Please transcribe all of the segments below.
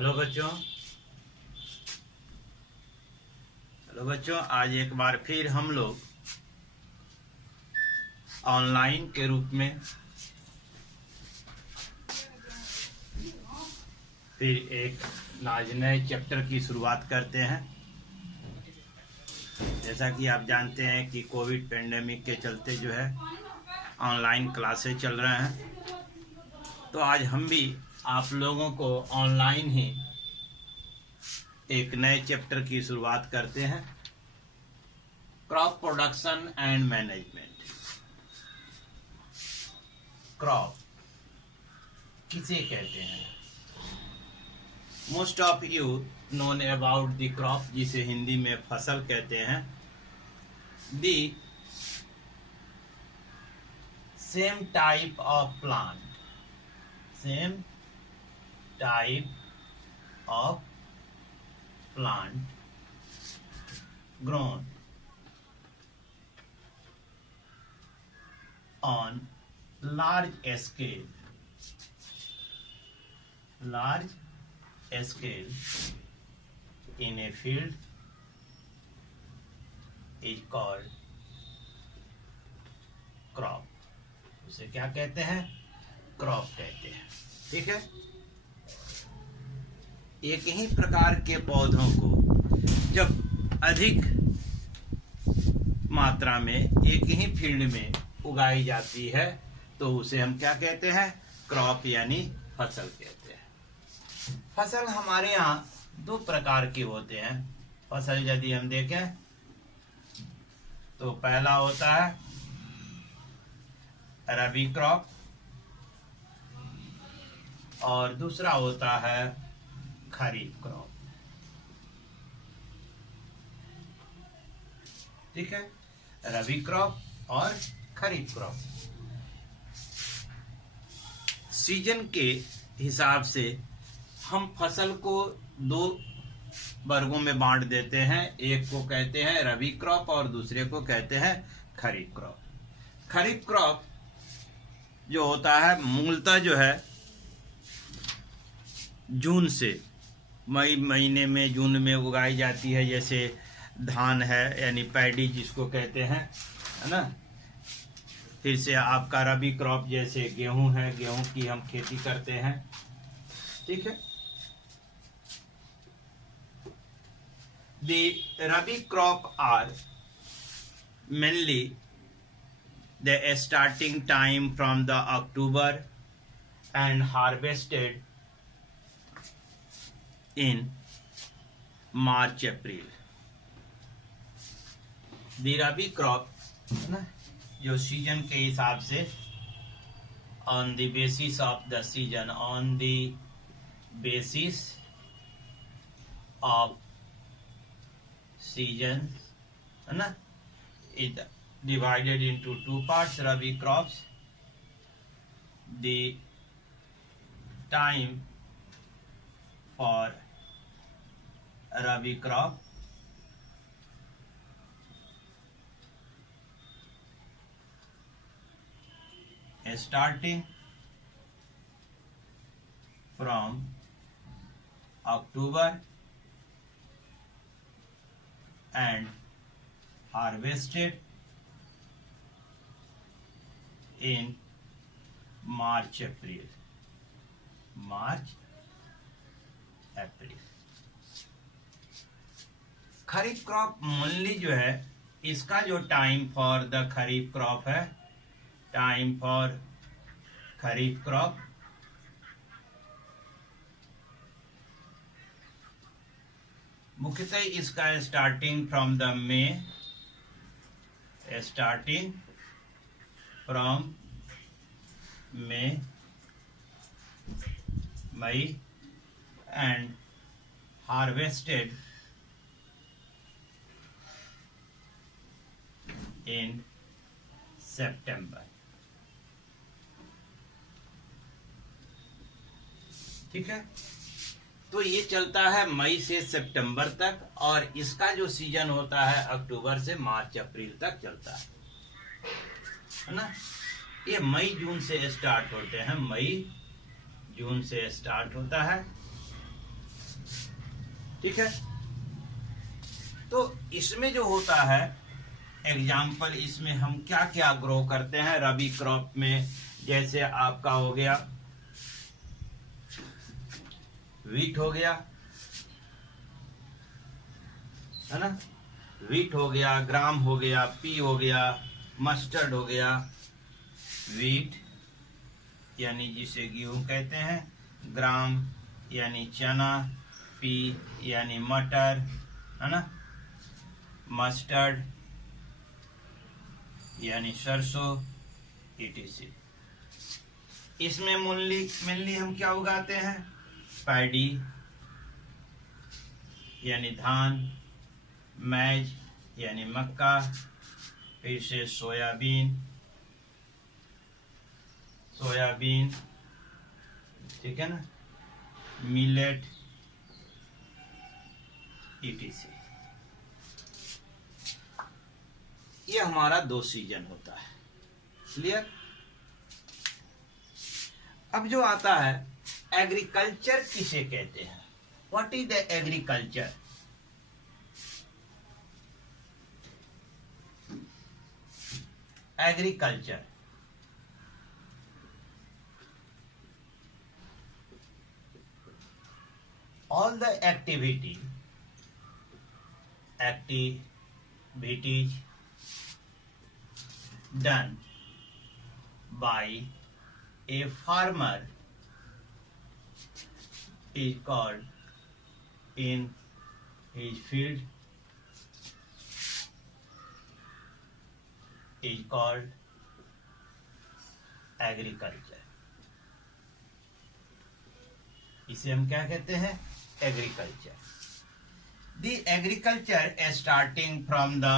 Hello बच्चों, आज एक बार फिर हम लोग ऑनलाइन के रूप में फिर एक नए चैप्टर की शुरुआत करते हैं। जैसा कि आप जानते हैं कि कोविड पेंडेमिक के चलते जो है ऑनलाइन क्लासेस चल रहे हैं, तो आज हम भी आप लोगों को ऑनलाइन ही एक नए चैप्टर की शुरुआत करते हैं। Crop production and management. Crop किसे कहते हैं? Most of you known about the crop, जिसे हिंदी में फसल कहते हैं। The same type of plant, same type of plant grown on large scale in a field is called crop। उसे क्या कहते हैं? क्रॉप कहते हैं। ठीक है। एक ही प्रकार के पौधों को जब अधिक मात्रा में एक ही फील्ड में उगाई जाती है तो उसे हम क्या कहते हैं? क्रॉप यानी फसल कहते हैं। फसल हमारे यहाँ दो प्रकार के होते हैं। फसल यदि हम देखें तो पहला होता है रबी क्रॉप और दूसरा होता है खरीफ क्रॉप। ठीक है, रबी क्रॉप और खरीफ क्रॉप। सीजन के हिसाब से हम फसल को दो वर्गों में बांट देते हैं। एक को कहते हैं रबी क्रॉप और दूसरे को कहते हैं खरीफ क्रॉप। खरीफ क्रॉप जो होता है मूलतः जो है जून से मई महीने में, जून में उगाई जाती है। जैसे धान है यानी पैडी जिसको कहते हैं, है ना। फिर से आपका रबी क्रॉप जैसे गेहूं है, गेहूं की हम खेती करते हैं। ठीक है। The rabi crop are mainly the starting time from the October and harvested in March April। The rabi crop ना जो सीजन के हिसाब से on the basis of the season, on the basis of season, है ना, it divided into two parts. Rabi crops, the time for Rabi crop starting from October and harvested in March April। Kharif crop mainly जो है, इसका जो time for the kharif crop है, time for kharif crop मुख्यतः इसका starting from the May and harvested in September। ठीक है। तो ये चलता है मई से सितंबर तक, और इसका जो सीजन होता है अक्टूबर से मार्च अप्रैल तक चलता है ना। ये मई जून से स्टार्ट होते हैं, मई जून से स्टार्ट होता है ठीक है। तो इसमें जो होता है एग्जाम्पल, इसमें हम क्या क्या ग्रो करते हैं रबी क्रॉप में, जैसे आपका हो गया वीट हो गया, है ना, वीट हो गया, ग्राम हो गया, पी हो गया, मस्टर्ड हो गया। वीट यानी जिसे गेहूं कहते हैं, ग्राम यानी चना, पी यानी मटर, है ना, मस्टर्ड यानी सरसों, etc। इसमें मेनली हम क्या उगाते हैं, पैडी यानी धान, मैज यानी मक्का, फिर से सोयाबीन, ठीक है ना, मिलेट, etc। ये हमारा 2 सीजन होता है, क्लियर। अब जो आता है एग्रीकल्चर किसे कहते हैं, what is the agriculture. Agriculture all the activities done by a farmer is called in his field is called agriculture। इसे हम क्या कहते हैं, agriculture. The agriculture is starting from the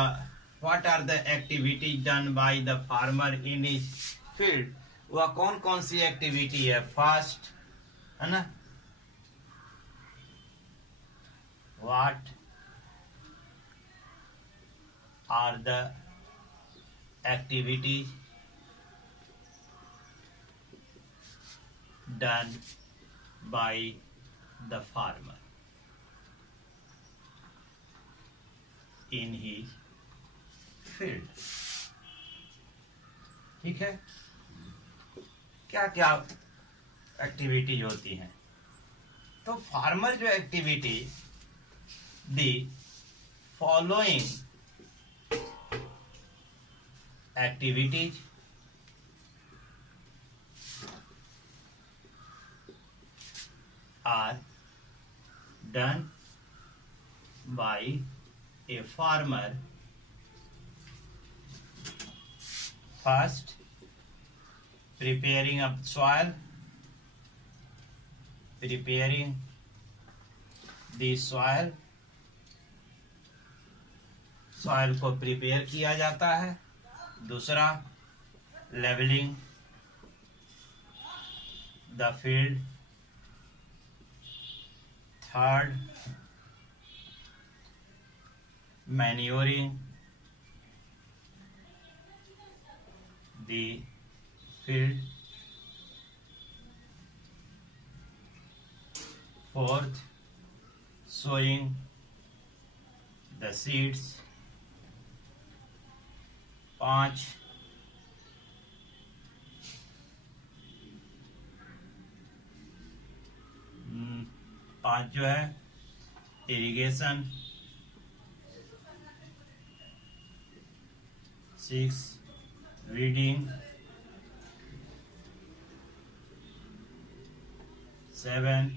what are the activities done by the farmer in his field। वह कौन कौन सी activity है, first, है ना, what are the activities done by the farmer in his field। ठीक है, क्या क्या एक्टिविटीज होती हैं। तो फार्मर जो activity, the following activities are done by a farmer। First, preparing of soil, preparing the soil, soil को प्रिपेयर किया जाता है। दूसरा, levelling the field. Third, manuring the field। Fourth, sowing the seeds। 5, जो है irrigation. 6, weeding। 7,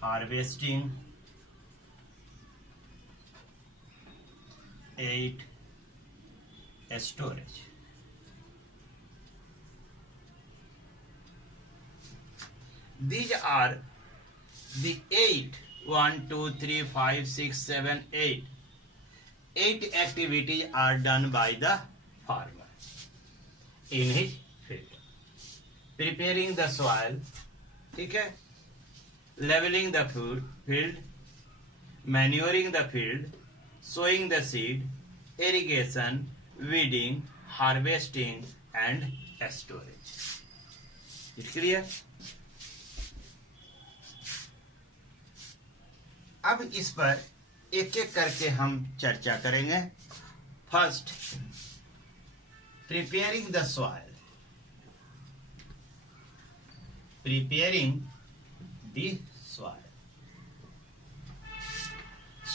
harvesting। 8, storage। These are the 8, 1, 2, 3, 5, 6, 7, 8 activities are done by the farmer in his field। Preparing the soil, ठीक है, leveling the field, manuring the field, sowing the seed, irrigation, weeding, harvesting and storage। Is clear? अब इस पर एक एक करके हम चर्चा करेंगे। First, preparing the soil. Preparing the soil.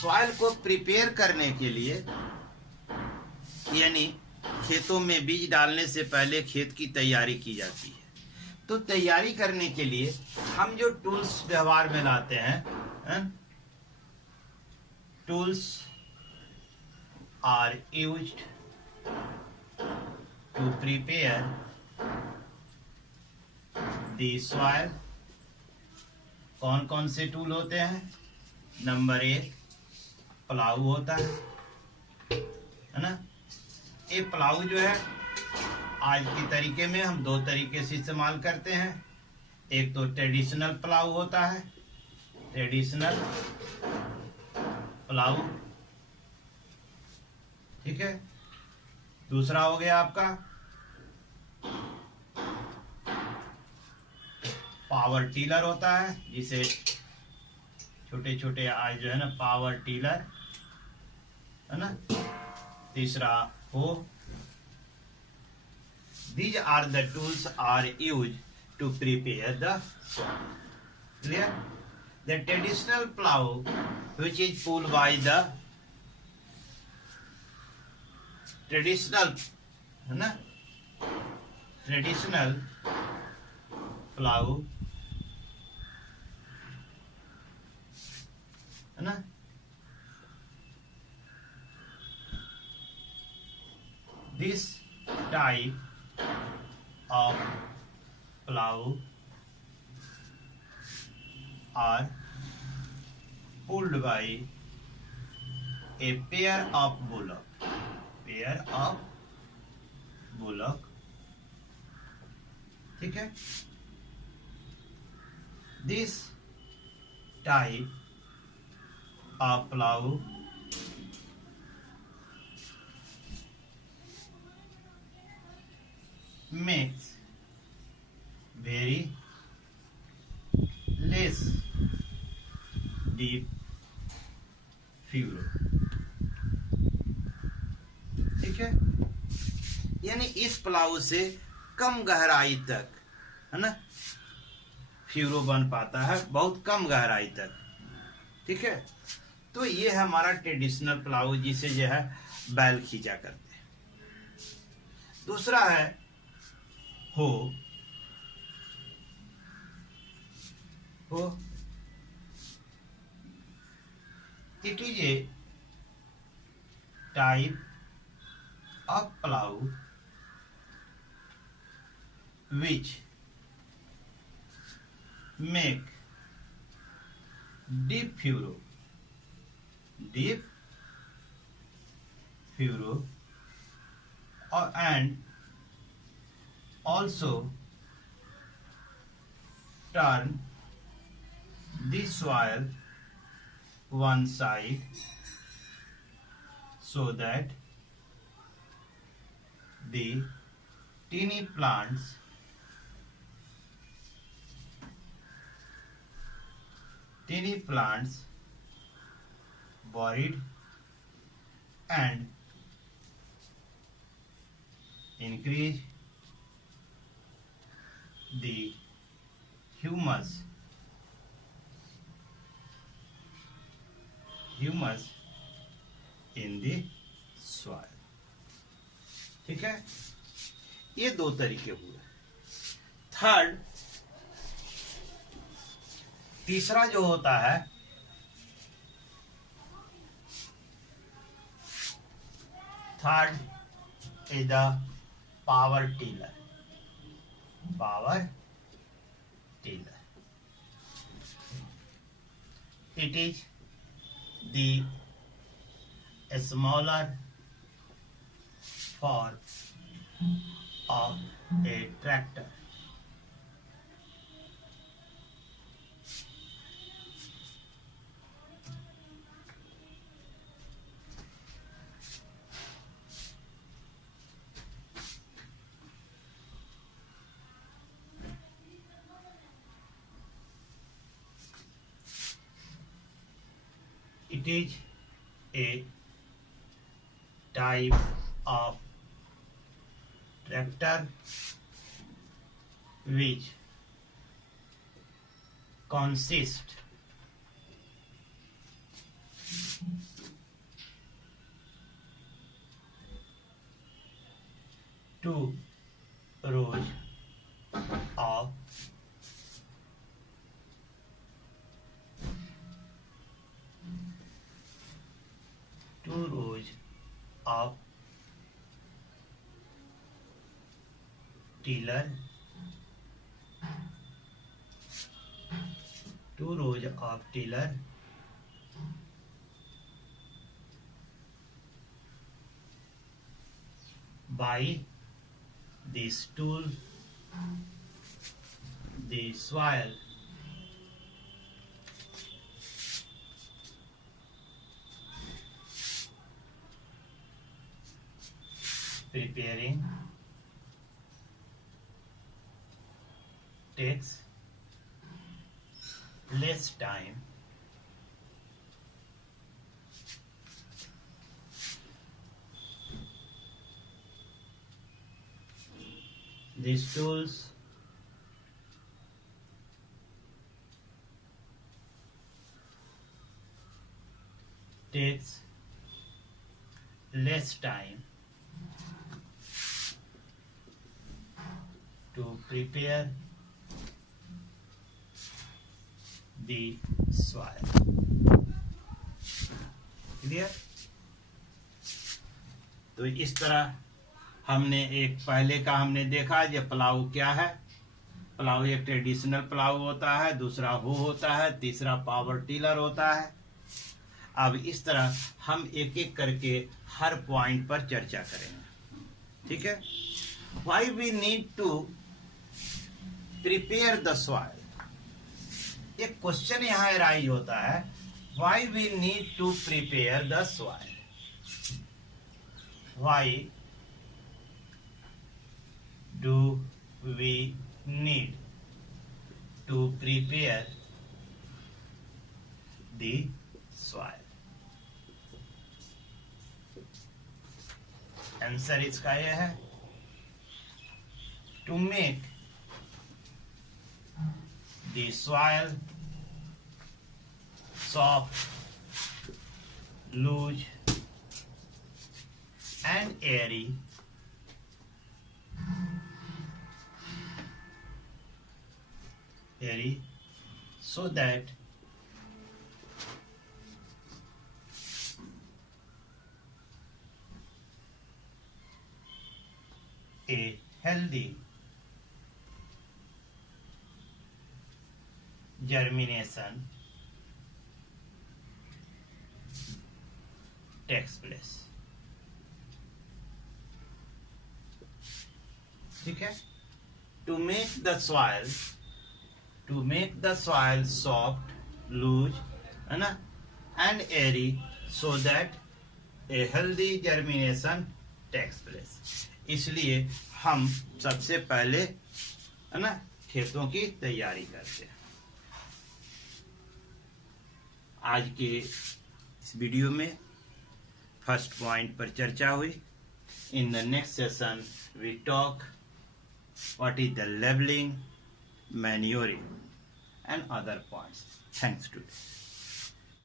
Soil को प्रिपेयर करने के लिए, यानी खेतों में बीज डालने से पहले खेत की तैयारी की जाती है। तो तैयारी करने के लिए हम जो टूल्स व्यवहार में लाते हैं, tools are used to prepare the soil. कौन कौन से टूल होते हैं? नंबर 1, प्लाऊ होता है ना। ये प्लाऊ जो है आज के तरीके में हम 2 तरीके से इस्तेमाल करते हैं। एक तो ट्रेडिशनल प्लाऊ होता है, ट्रेडिशनल प्लाऊ, ठीक है। दूसरा हो गया आपका पावर टीलर होता है, जिसे छोटे छोटे आज जो है ना पावर टीलर, है ना। तीसरा हो, these are the tools are used to prepare the soil. Clear? The traditional plow, which is pulled by the traditional, है ना, traditional plow, है ना। This type of plow are pulled by a pair of bullock. ठीक है। This type of plow makes very less deep furrow, ठीक है। यानी इस प्लाऊ से कम गहराई तक, है ना, फ्यूरो बन पाता है, बहुत कम गहराई तक, ठीक है। तो ये है हमारा ट्रेडिशनल प्लाऊ, जिसे जो है बैल खींचा करते हैं। दूसरा है हो। It is a type of plow which make deep furrow and also turn the soil one side so that the teeny plants buried and increase the humus in the soil, ठीक है। ये 2 तरीके हुए। थर्ड, तीसरा जो होता है, third is the power tiller. It is the smaller form of a tractor. It is a type of tractor which consists two rows of tiller, by this tool the soil preparing takes less time these tools takes less time to prepare the soil. Clear? तो इस तरह हमने एक पहले का हमने देखा ये प्लाऊ क्या है। प्लाऊ एक ट्रेडिशनल प्लाऊ होता है, दूसरा हो होता है, तीसरा पावर टिलर होता है। अब इस तरह हम एक एक करके हर पॉइंट पर चर्चा करेंगे। ठीक है? Why we need to prepare the soil. एक क्वेश्चन यहाँ राइज होता है, why we need to prepare the soil. Why do we need to prepare the soil. Answer इसका यह है, to make the soil soft, loose and airy so that a healthy germination takes place। ठीक है? To make the soil soft, loose, है ना, and airy so that a healthy germination takes place। इसलिए हम सबसे पहले, है ना, खेतों की तैयारी करते हैं। आज के इस वीडियो में फर्स्ट पॉइंट पर चर्चा हुई। In the next session we talk what is the levelling, manuring and other points. Thanks to